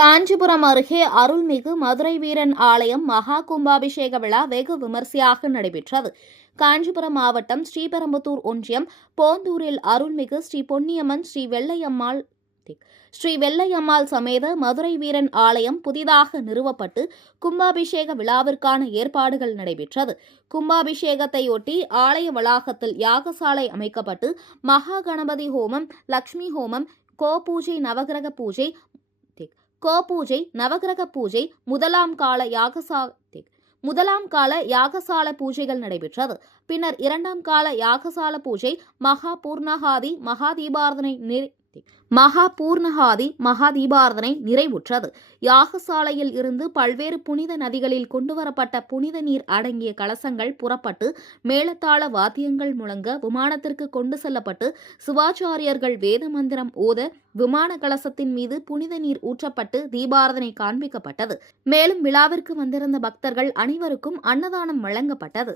காஞ்சிபுரம் அருகே அருள்மிகு மதுரை வீரன் ஆலயம் மகா கும்பாபிஷேக விழா வெகு விமரிசையாக நடைபெற்றது. காஞ்சிபுரம் மாவட்டம் ஸ்ரீபெரும்புதூர் ஒன்றியம் போந்தூரில் அருள்மிகு ஸ்ரீ பொன்னியம்மன் ஸ்ரீ வெள்ளையம்மாள் சமேத மதுரை வீரன் ஆலயம் புதிதாக நிறுவப்பட்டு கும்பாபிஷேக விழாவிற்கான ஏற்பாடுகள் நடைபெற்றது. கும்பாபிஷேகத்தையொட்டி ஆலய வளாகத்தில் யாகசாலை அமைக்கப்பட்டு மகா கணபதி ஹோமம், லட்சுமி ஹோமம், கோபூஜை, நவகிரக பூஜை, முதலாம் கால யாகசால பூஜைகள் நடைபெற்றது. பின்னர் இரண்டாம் கால யாகசால பூஜை மகா பூர்ணகாதி நிறைவுற்றது. யாகசாலையில் இருந்து பல்வேறு புனித நதிகளில் கொண்டுவரப்பட்ட புனித நீர் அடங்கிய கலசங்கள் புறப்பட்டு மேளதாள வாத்தியங்கள் முழங்க விமானத்திற்கு கொண்டு செல்லப்பட்டு சிவாச்சாரியர்கள் வேத மந்திரம் ஓத விமான கலசத்தின் மீது புனித நீர் ஊற்றப்பட்டு தீபாராதனை காண்பிக்கப்பட்டது. மேலும் விழாவிற்கு வந்திருந்த பக்தர்கள் அனைவருக்கும் அன்னதானம் வழங்கப்பட்டது.